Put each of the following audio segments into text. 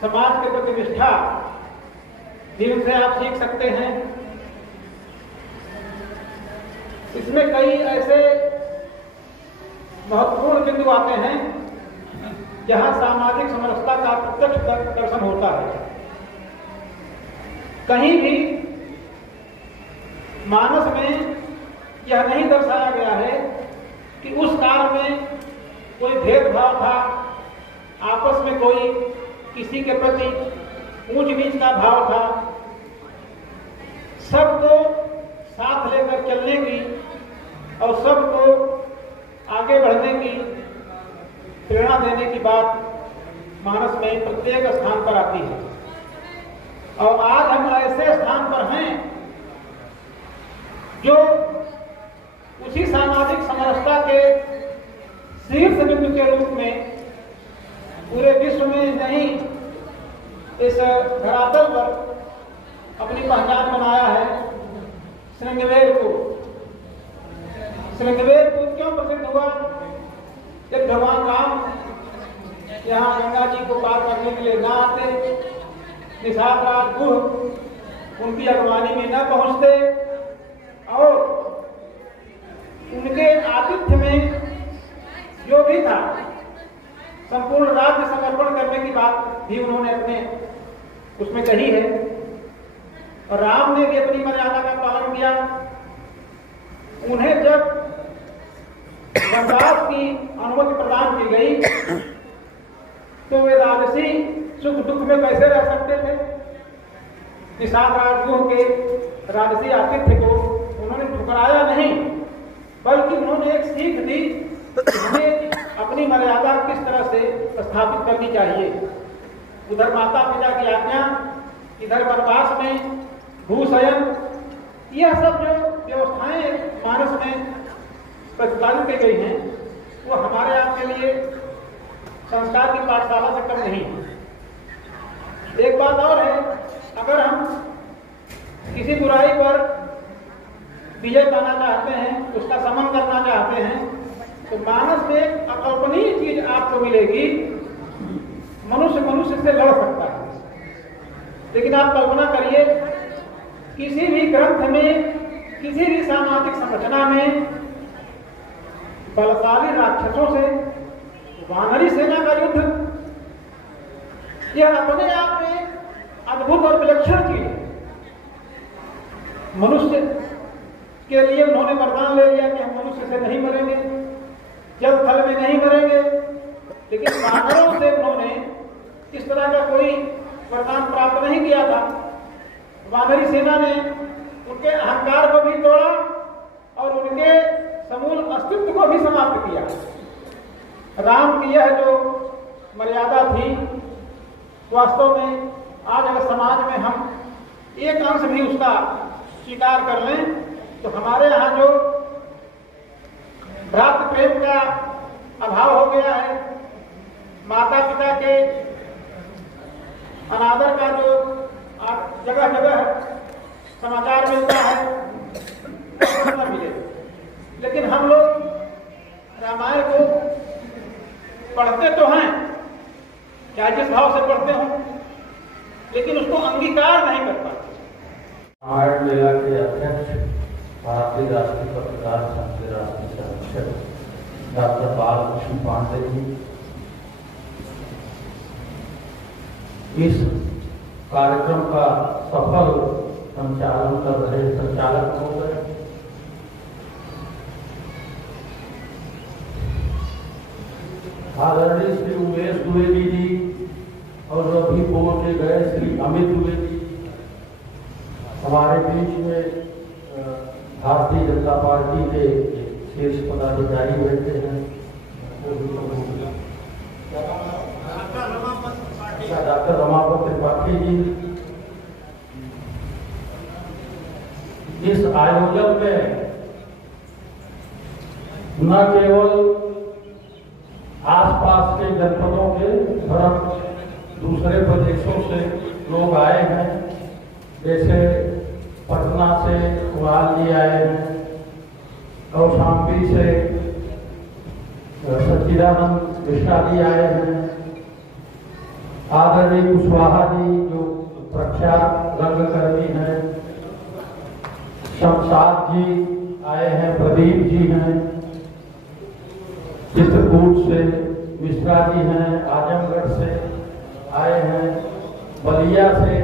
समाज के प्रति निष्ठा भी उनसे आप सीख सकते हैं। इसमें कई ऐसे महत्वपूर्ण बिंदु आते हैं जहां सामाजिक समरसता का प्रत्यक्ष दर्शन होता है। कहीं भी मानस में यह नहीं दर्शाया गया है कि उस काल में कोई भेदभाव था, आपस में कोई किसी के प्रति ऊंच नीच का भाव था। सबको साथ लेकर चलने की और सबको आगे बढ़ने की प्रेरणा देने की बात मानस में प्रत्येक स्थान पर आती है। और आज हम ऐसे स्थान पर हैं जो उसी सामाजिक समरसता के शीर्ष बिंदु के रूप में पूरे विश्व में नहीं, इस धरातल पर अपनी पहचान बनाया है। श्रृंगवेरपुर क्यों प्रसिद्ध हुआ? जब भगवान राम यहाँ गंगा जी को पार करने के लिए न आते, निषाद राजगुह उनकी अगवानी में न पहुंचते और उनके आतिथ्य में जो भी था संपूर्ण राज्य समर्पण करने की बात भी उन्होंने अपने उसमें कही है। और राम ने भी अपनी मर्यादा का पालन किया। उन्हें जब वनवास की अनुमति प्रदान की गई तो वे राजसी सुख दुख में कैसे रह सकते थे? निषाद राजगुह के राजसी आतिथ्य को उन्होंने ठुकराया नहीं, बल्कि उन्होंने एक सीख दी हमें अपनी मर्यादा किस तरह से स्थापित करनी चाहिए। उधर माता पिता की आज्ञा, इधर वनवास में भूशयन, यह सब जो व्यवस्थाएं मानस में प्रतिपादित की गई हैं वो हमारे आपके लिए संस्कार की पाठशाला से कम नहीं है। एक बात और है, अगर हम किसी बुराई पर विजय पाना चाहते हैं, उसका समन करना चाहते हैं, तो मानस में अकल्पनीय चीज आपको मिलेगी। मनुष्य से लड़ सकता है, लेकिन आप कल्पना करिए किसी भी ग्रंथ में, किसी भी सामाजिक संरचना में बलशाली राक्षसों से वानरी सेना का युद्ध, यह अपने आप में अद्भुत और विलक्षण चीज है। मनुष्य के लिए उन्होंने वरदान ले लिया कि हम मनुष्य से नहीं मरेंगे, जल थल में नहीं मरेंगे, लेकिन वानरों से उन्होंने इस तरह का कोई वरदान प्राप्त नहीं किया था। वानरी सेना ने उनके अहंकार को भी तोड़ा और उनके समूल अस्तित्व को भी समाप्त किया। राम की यह जो मर्यादा थी, वास्तव में आज अगर समाज में हम एक अंश भी उसका स्वीकार कर लें तो हमारे यहाँ जो भ्रातृ प्रेम का अभाव हो गया है, माता पिता के अनादर का जो जगह जगह समाचार मिलता है, न मिले। लेकिन हम लोग रामायण को पढ़ते तो हैं, चाहे जिस भाव से पढ़ते हो, लेकिन उसको अंगीकार नहीं कर पाते। रामायण मेला के अध्यक्ष भारतीय राष्ट्रीय पत्रकार संघ के राष्ट्रीय संरक्षक डॉक्टर बालकृष्ण पांडे जी, इस कार्यक्रम का सफल संचालन कर रहे संचालक हो गए, आदरणीय श्री उमेश द्विवेदी जी और रवि बोल के गए श्री अमित द्विवेदी, हमारे बीच में भारतीय जनता पार्टी के शीर्ष पदाधिकारी बैठे हैं, डॉक्टर रमापत त्रिपाठी जी। इस आयोजन में न केवल आसपास के जनपदों के वरन दूसरे प्रदेशों से लोग आए हैं, जैसे पटना से कुणाल जी आए हैं, कौशाम्बी से सच्चिदानंद मिश्रा जी आए हैं, आदरणीय कुशवाहा जी जो प्रख्यात रंगकर्मी हैं, शमशाद जी आए हैं, प्रदीप जी हैं, चित्रकूट से मिश्रा जी हैं, आजमगढ़ से आए हैं, बलिया से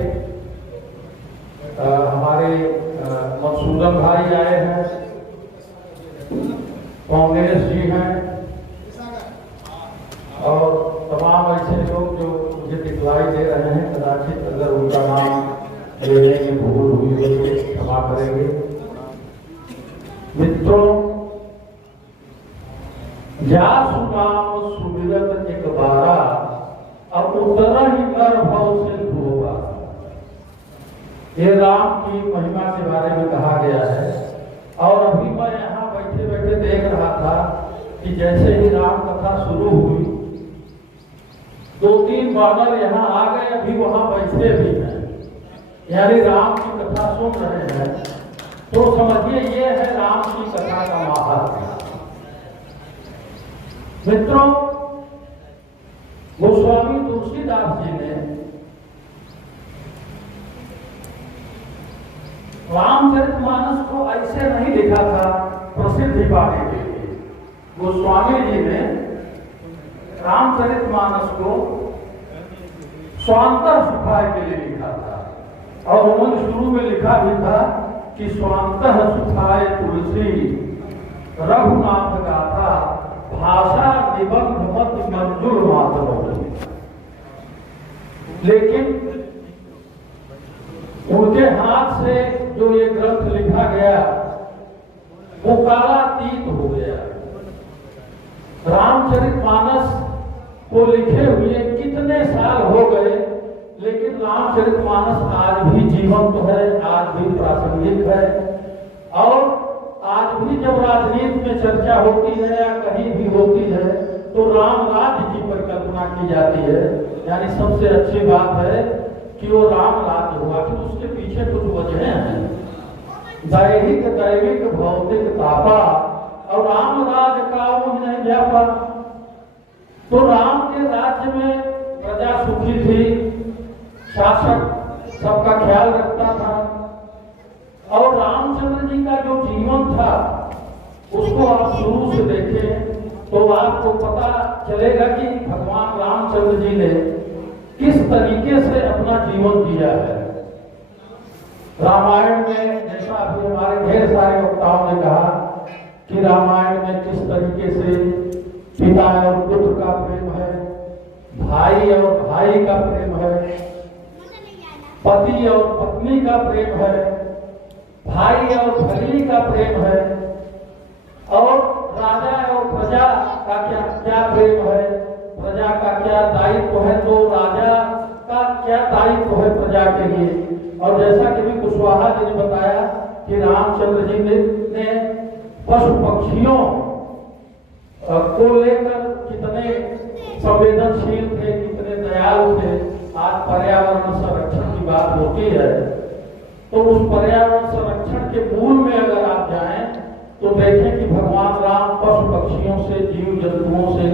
हमारे मधुसूदन भाई आए हैं, कांग्रेस जी हैं और तमाम ऐसे लोग जो मुझे दिखलाई दे रहे हैं। कदाचित अगर उनका नाम लेने में भूल हुई हो तो क्षमा करेंगे। मित्रों, जा सुनाम सुमिरत एक बारा अब उतरा ही कर भव से होगा। ये राम की महिमा के बारे में कहा गया है। और अभी मैं यहाँ बैठे बैठे देख रहा था कि जैसे ही राम कथा शुरू हुई, 2-3 बानर यहाँ आ गए, अभी वहां बैठे भी हैं, यानी राम की कथा सुन रहे हैं। तो समझिए ये है राम की कथा का महात्म्य। मित्रों, गोस्वामी तुलसीदास जी ने रामचरितमानस को ऐसे नहीं लिखा था प्रसिद्धि पाने के लिए। गोस्वामी जी ने रामचरितमानस को स्वांतः सुखाय के लिए लिखा था। और उन्होंने शुरू में लिखा भी था कि स्वांतः सुखाय तुलसी रघुनाथ गाथा भाषा निबंध मत मंजूर मात्र। लेकिन उनके हाथ से जो ये ग्रंथ लिखा गया वो कालातीत हो गया। रामचरितमानस को लिखे हुए कितने साल हो गए, लेकिन रामचरितमानस आज भी जीवंत है, आज भी प्रासंगिक है। और आज भी जब राजनीति में चर्चा होती है या कहीं भी होती है तो राम राज्य की परिकल्पना की जाती है। यानी सबसे अच्छी बात है कि वो राम राज्य हुआ। कि उसके पीछे कुछ वजह हैं, दैहिक दैविक भौतिक तापा और राम राज का वो नहीं व्यापा। तो राम के राज्य में प्रजा सुखी थी, शासक सबका ख्याल रखता था। और रामचंद्र जी का जो जीवन था उसको आप शुरू से देखें तो आपको पता चलेगा कि भगवान रामचंद्र जी ने किस तरीके से अपना जीवन जिया है। रामायण में जैसा अभी हमारे ढेर सारे वक्ताओं ने कहा कि रामायण में किस तरीके से पिता और पुत्र का प्रेम है, भाई और भाई का प्रेम है, पति और पत्नी का प्रेम है, भाई और भगिनी का प्रेम है, और राजा और प्रजा का क्या प्रेम है, प्रजा का क्या दायित्व है, तो राजा का क्या दायित्व है प्रजा के लिए। और जैसा कि भी कुशवाहा जी ने बताया कि रामचंद्र जी ने पशु पक्षियों को लेकर कितने संवेदनशील थे, कितने दयालु थे। आज पर्यावरण संरक्षण की बात होती है तो उस पर्यावरण संरक्षण के मूल में अगर आप जाएं तो देखें कि भगवान राम पशु पक्षियों से, जीव जंतुओं से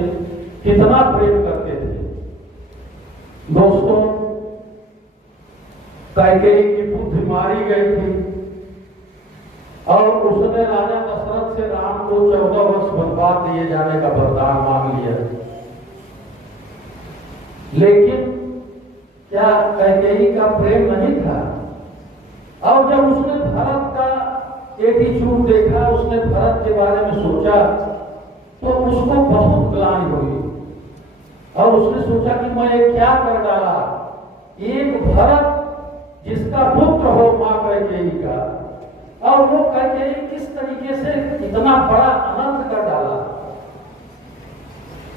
कितना प्रेम करते थे। दोस्तों, कैकेयी की बुद्धि मारी गई थी और उसने राजा दशरथ से राम को 14 वर्ष वनवास दिए जाने का वरदान मांग लिया। लेकिन क्या कैकेयी का प्रेम नहीं था? और जब उसने भरत का एटीट्यूड देखा, उसने भरत के बारे में सोचा तो उसको बहुत ग्लानि हुई और उसने सोचा कि मैं ये क्या कर डाला। एक भरत जिसका पुत्र हो मां कैकेयी का, और वो कैकेयी किस तरीके से इतना बड़ा अनर्थ कर डाला।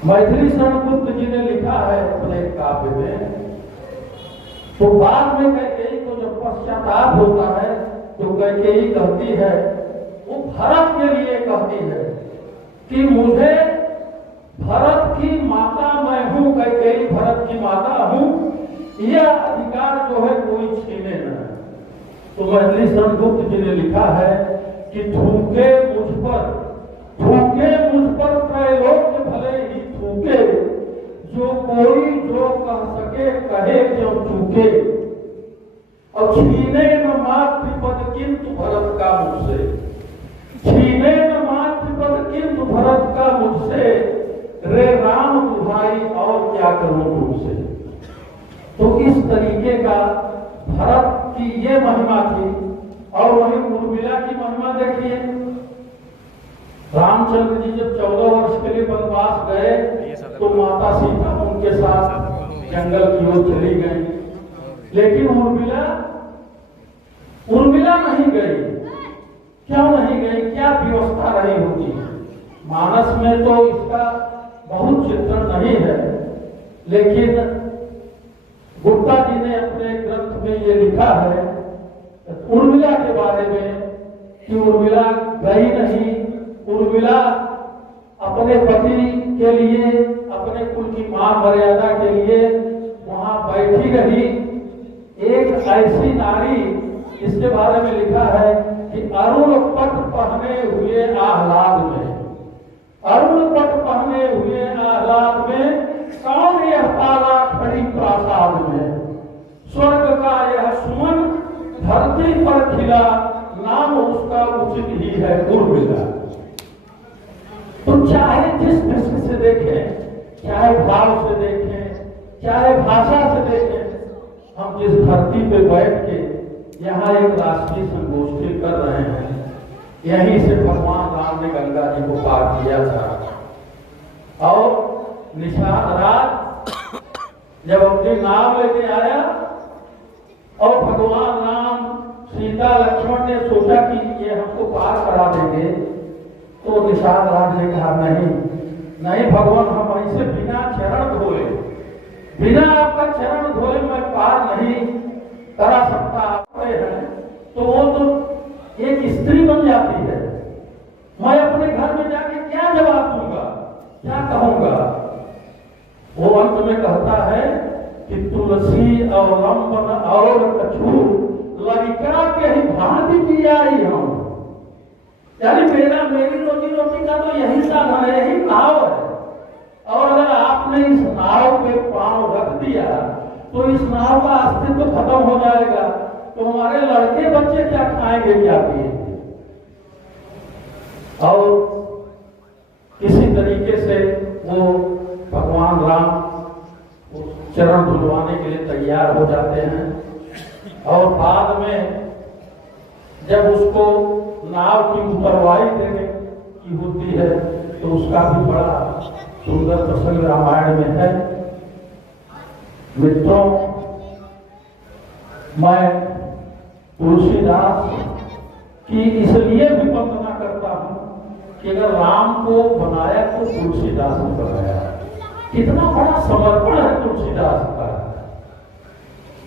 मैथिली शरणगुप्त जी ने लिखा है अपने काव्य में, तो बाद में कैकेयी को जब पश्चाताप होता है तो कैकेयी कहती है, वो भरत के लिए कहती है कि मुझे भरत की माता मैं हूं, कैकेयी भरत की माता हूं, यह अधिकार जो है कोई छीने न। तो मैथिली शरणगुप्त जी ने लिखा है कि थूके मुझ पर त्रैलोक्य भले ही थूके, जो कोई जो कह सके कहे क्यों चूके, और छीने न मातृपद किंतु भरत का मुझसे, छीने न मातृपद किंतु भरत का मुझसे, रे राम दुहाई और क्या करूं तुमसे। तो इस तरीके का भरत की ये महिमा थी। और वहीं उर्मिला की महिमा देखिए, रामचंद्र जी जब 14 वर्ष के लिए वनवास गए तो माता सीता उनके साथ जंगल की ओर चली गई, लेकिन उर्मिला नहीं गई। क्यों नहीं गई, क्या व्यवस्था रही होगी? मानस में तो इसका बहुत चित्रण नहीं है, लेकिन गुप्ता जी ने अपने ग्रंथ में ये लिखा है उर्मिला के बारे में कि उर्मिला गई नहीं। उर्मिला अपने पति के लिए, अपने कुल की मान मर्यादा के लिए वहां बैठी रही। एक ऐसी नारी, इसके बारे में लिखा है कि अरुण पट पहने हुए आह्लाद में, अरुण पट पहने हुए आह्लाद में कौन यह ताला खड़ी प्रासाद में, स्वर्ग का यह सुमन धरती पर खिला, नाम उसका उचित ही है उर्मिला। तो चाहे जिस दृष्टि से देखें, चाहे भाव से देखें, चाहे भाषा से देखें, हम जिस धरती पे बैठ के यहाँ एक राष्ट्रीय संगोष्ठी कर रहे हैं, यहीं से भगवान राम ने गंगा जी को पार किया था। और निषाद राज जब अपनी नाव लेके आया और भगवान राम सीता लक्ष्मण ने सोचा कि ये हमको पार करा देंगे, तो निषाद राज ने कहा नहीं भगवान, हम ऐसे बिना चरण धोए, बिना आपका चरण धोए मैं पार नहीं करा सकता। आपके हैं तो वो तो एक स्त्री बन जाती है, मैं अपने घर में जाके क्या जवाब दूंगा, क्या कहूंगा। वो अंत में कहता है कि तुलसी अवलंबन और कछू लड़का के ही भांति की आई हम, यानी मेरी रोजी रोटी का तो यही साधन है, यही नाव है। और अगर आपने इस नाव पे पांव रख दिया तो इस नाव का अस्तित्व तो खत्म हो जाएगा, तो हमारे लड़के बच्चे क्या खाएंगे, क्या पिएंगे। और किसी तरीके से वो भगवान राम चरण धुलवाने के लिए तैयार हो जाते हैं। और बाद में जब उसको नाव की उतरवाई देने की होती है तो उसका भी बड़ा सुंदर प्रसंग रामायण में है। मित्रों, मैं तुलसीदास की इसलिए भी वंदना करता हूं कि अगर राम को बनाया तो तुलसीदास ने बनाया। कितना बड़ा समर्पण है तुलसीदास का।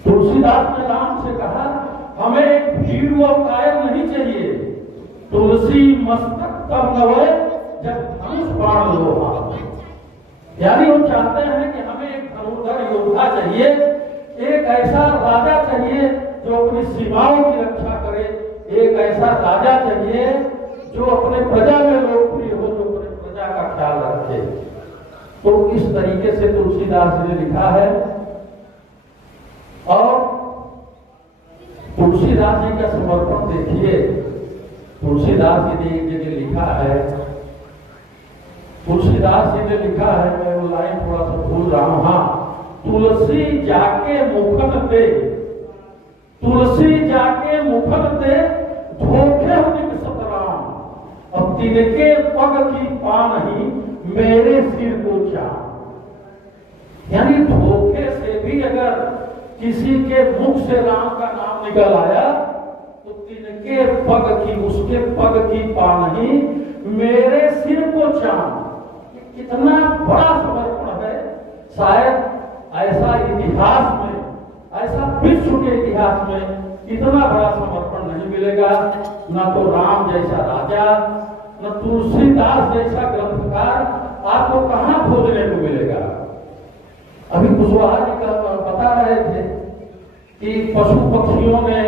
तुलसीदास ने राम से कहा हमें भीड़ और कायर नहीं चाहिए, तुलसी मस्तक तब नवे जब धनुष बाण लोहा। यानी वो चाहते हैं कि हमें एक धनुर्धर योद्धा चाहिए, एक ऐसा राजा चाहिए जो अपनी सीमाओं की रक्षा करे, एक ऐसा राजा चाहिए जो अपने प्रजा में लोकप्रिय हो, जो अपने प्रजा का ख्याल रखे। तो इस तरीके से तुलसीदास ने लिखा है। और तुलसीदास जी का समर्पण देखिए, तुलसीदास जी ने एक जगह लिखा है, तुलसीदास जी ने लिखा है, मैं वो लाइन थोड़ा सा भूल रहा हूं, हाँ, तुलसी जाके मुखन दे, तुलसी जाके मुखन दे, धोखे होने के सतराम, अब तिनके पग की पा नहीं मेरे सिर को चाह। यानी धोखे से भी अगर किसी के मुख से राम का नाम निकल आया तो तिनके पग की, उसके पग की पा नहीं मेरे सिर को चाह। कितना बड़ा समर्पण है। शायद ऐसा इतिहास में, ऐसा विश्व के इतिहास में इतना बड़ा समर्पण नहीं मिलेगा। न तो राम जैसा राजा, न तुलसीदास जैसा ग्रंथकार आपको कहां खोजने को मिलेगा। अभी कुशवाहा जी का बता रहे थे कि पशु पक्षियों ने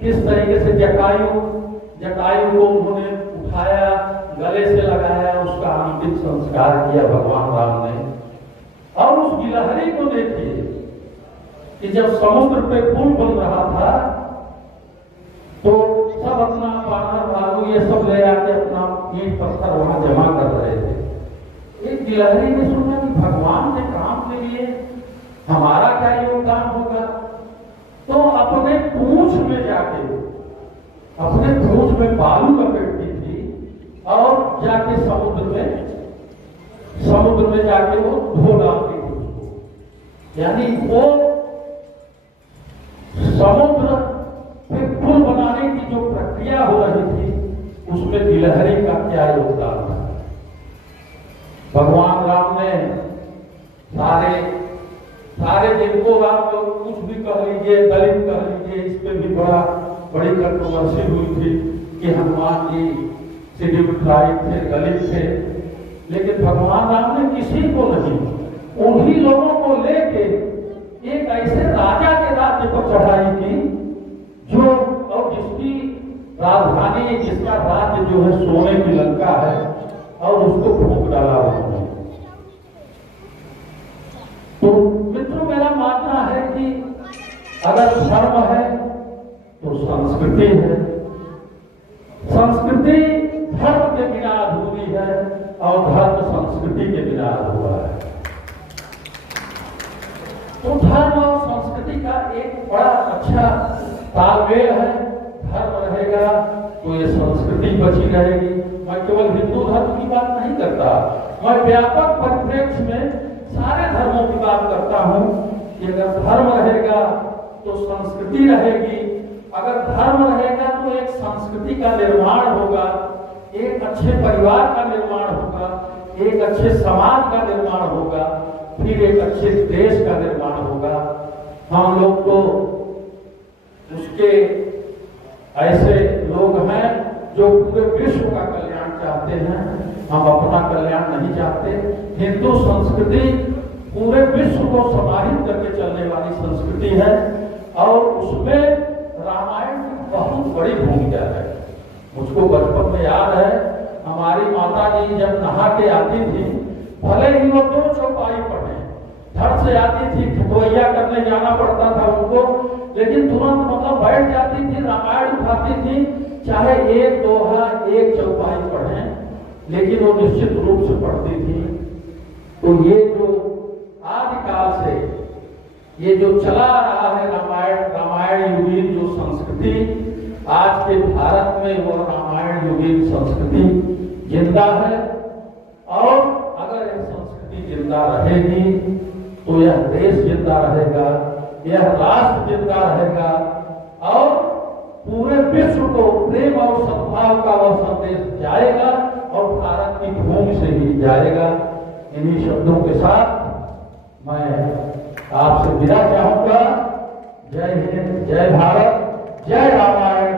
किस तरीके से जटायु को उन्होंने उठाया, गले से लगाया, उसका अंतिम संस्कार किया भगवान राम ने। और उस गिलहरी को देखिए कि जब समुद्र पे पुल बन रहा था तो सब अपना बानर भालू ये सब ले आके अपना ईंट पत्थर वहां जमा कर रहे थे। एक गिलहरी ने सुना कि भगवान के काम के लिए हमारा क्या योगदान होगा, तो अपने पूंछ में जाके, अपने पूंछ में बालू लपेटती थी और जाके समुद्र में जाके वो धो डालती थी उसको। यानी वो समुद्र पे पुल बनाने की जो प्रक्रिया हो रही थी उसमें गिलहरी का क्या योगदान था। भगवान राम ने सारे जिनको आप लोग कुछ भी कह लीजिए, दलित कह लीजिए, इस पे भी बड़ी कंट्रोवर्सी हुई थी कि हनुमान जी शेड्यूल्ड ट्राइब थे, दलित थे, लेकिन भगवान राम ने किसी को नहीं, उन्हीं लोगों को लेके एक ऐसे राजा के राज्य पर चढ़ाई की जो और जिसकी राजधानी, जिसका राज्य जो है सोने की लंका है, और उसको फूंक डाला उन्होंने। तो मित्रों, मेरा मानना है कि अगर धर्म है तो संस्कृति है, संस्कृति धर्म के बिना अधूरी है और धर्म संस्कृति के बिना अधूरा है। तो धर्म और संस्कृति का एक बड़ा अच्छा तालमेल है। धर्म रहेगा तो ये संस्कृति बची रहेगी। मैं केवल हिंदू धर्म की बात नहीं करता, मैं व्यापक परिप्रेक्ष्य में सारे धर्मों की बात करता हूं कि अगर धर्म रहेगा तो संस्कृति रहेगी, अगर धर्म रहेगा तो एक संस्कृति का निर्माण होगा, एक अच्छे परिवार का निर्माण होगा, एक अच्छे समाज का निर्माण होगा, फिर एक अच्छे देश का निर्माण होगा। हम लोग तो उसके ऐसे लोग हैं जो पूरे विश्व का कल्याण चाहते हैं, हम अपना कल्याण नहीं चाहते। हिंदू संस्कृति पूरे विश्व को समाहित करके चलने वाली संस्कृति है और उसमें रामायण की बहुत बड़ी भूमिका है। मुझको बचपन में याद है, हमारी माता जी जब नहा के आती थी, भले ही वो 2 चौपाई पढ़े, घर से आती थी, ठकुआ करने जाना पड़ता था उनको, लेकिन तुरंत मतलब बैठ जाती थी, रामायण उठाती थी, चाहे 1 दोहा 1 चौपाई पढ़े, लेकिन वो निश्चित रूप से पढ़ती थी। तो ये जो आदिकाल से ये जो चला आ रहा है रामायण युगीन जो संस्कृति, आज के भारत में वो रामायण युगीन संस्कृति जिंदा है। और अगर यह संस्कृति जिंदा रहेगी तो यह देश जिंदा रहेगा, यह राष्ट्र जिंदा रहेगा और पूरे विश्व को प्रेम और सद्भाव का वह संदेश जाएगा और भारत की भूमि से ही जाएगा। इन्हीं शब्दों के साथ मैं आपसे विदा चाहूंगा। जय हिंद, जय भारत, जय रामायण।